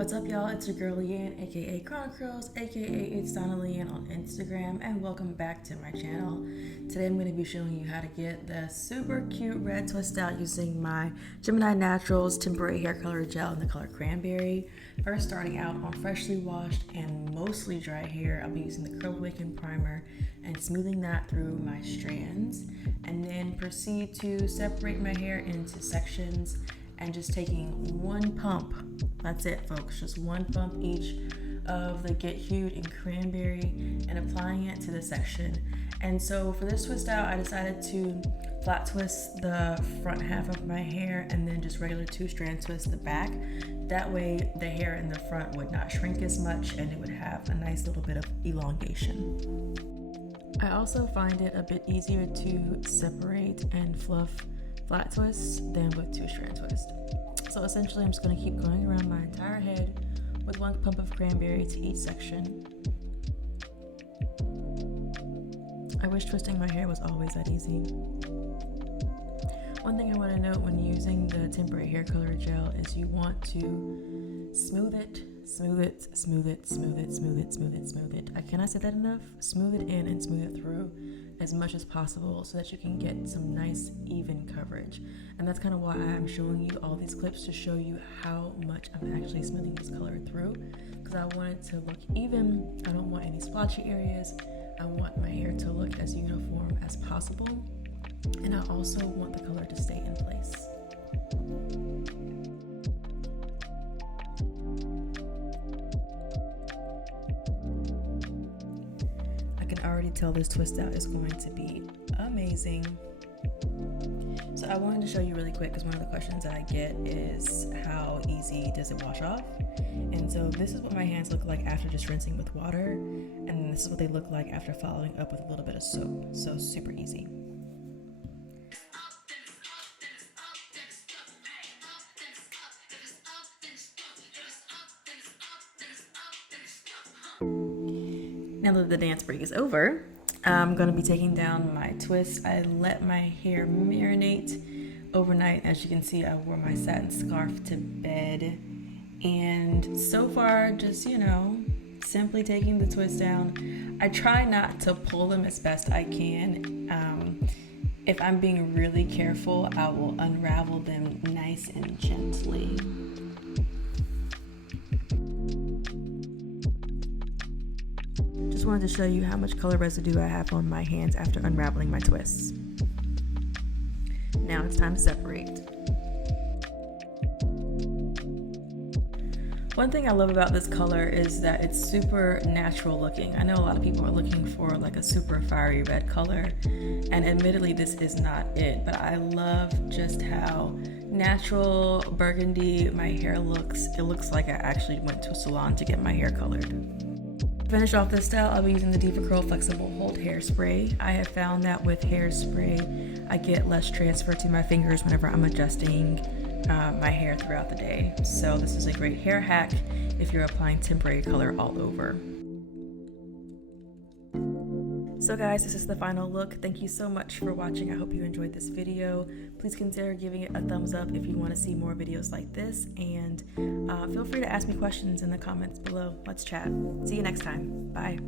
What's up, y'all? It's your girl Leanne, aka Chrono Curls, aka It's Donna Leanne on Instagram, and welcome back to my channel. Today I'm going to be showing you how to get the super cute red twist out using my Gemini Naturals temporary hair color gel in the color Cranberry. First, starting out on freshly washed and mostly dry hair, I'll be using the Curl Awaken primer and smoothing that through my strands, and then proceed to separate my hair into sections and just taking one pump. That's it, folks, just one pump each of the Get Hued and Cranberry and applying it to the section. And so for this twist out, I decided to flat twist the front half of my hair and then just regular 2-strand twist the back. That way the hair in the front would not shrink as much and it would have a nice little bit of elongation. I also find it a bit easier to separate and fluff flat twists than with 2-strand twist. So essentially I'm just going to keep going around my entire head with one pump of Cranberry to each section. I wish twisting my hair was always that easy. One thing I want to note when using the temporary hair color gel is you want to smooth it. I cannot say that enough. Smooth it in and smooth it through as much as possible so that you can get some nice even coverage. And that's kind of why I'm showing you all these clips, to show you how much I'm actually smoothing this color through, because I want it to look even. I don't want any splotchy areas. I want my hair to look as uniform as possible, and I also want the color to stay in place. I already tell this twist out is going to be amazing. So I wanted to show you really quick, because one of the questions that I get is how easy does it wash off? And so this is what my hands look like after just rinsing with water, and this is what they look like after following up with a little bit of soap. So super easy. Now that the dance break is over, I'm going to be taking down my twist. I let my hair marinate overnight. As you can see, I wore my satin scarf to bed. And so far, just, simply taking the twist down. I try not to pull them as best I can. If I'm being really careful, I will unravel them nice and gently. Just wanted to show you how much color residue I have on my hands after unraveling my twists. Now it's time to separate. One thing I love about this color is that it's super natural looking. I know a lot of people are looking for like a super fiery red color, and admittedly this is not it, but I love just how natural burgundy my hair looks. It looks like I actually went to a salon to get my hair colored. To finish off this style, I'll be using the Deva Cut Flexible Hold Hairspray. I have found that with hairspray, I get less transfer to my fingers whenever I'm adjusting my hair throughout the day. So this is a great hair hack if you're applying temporary color all over. So guys, this is the final look. Thank you so much for watching. I hope you enjoyed this video. Please consider giving it a thumbs up if you want to see more videos like this, and feel free to ask me questions in the comments below. Let's chat. See you next time. Bye.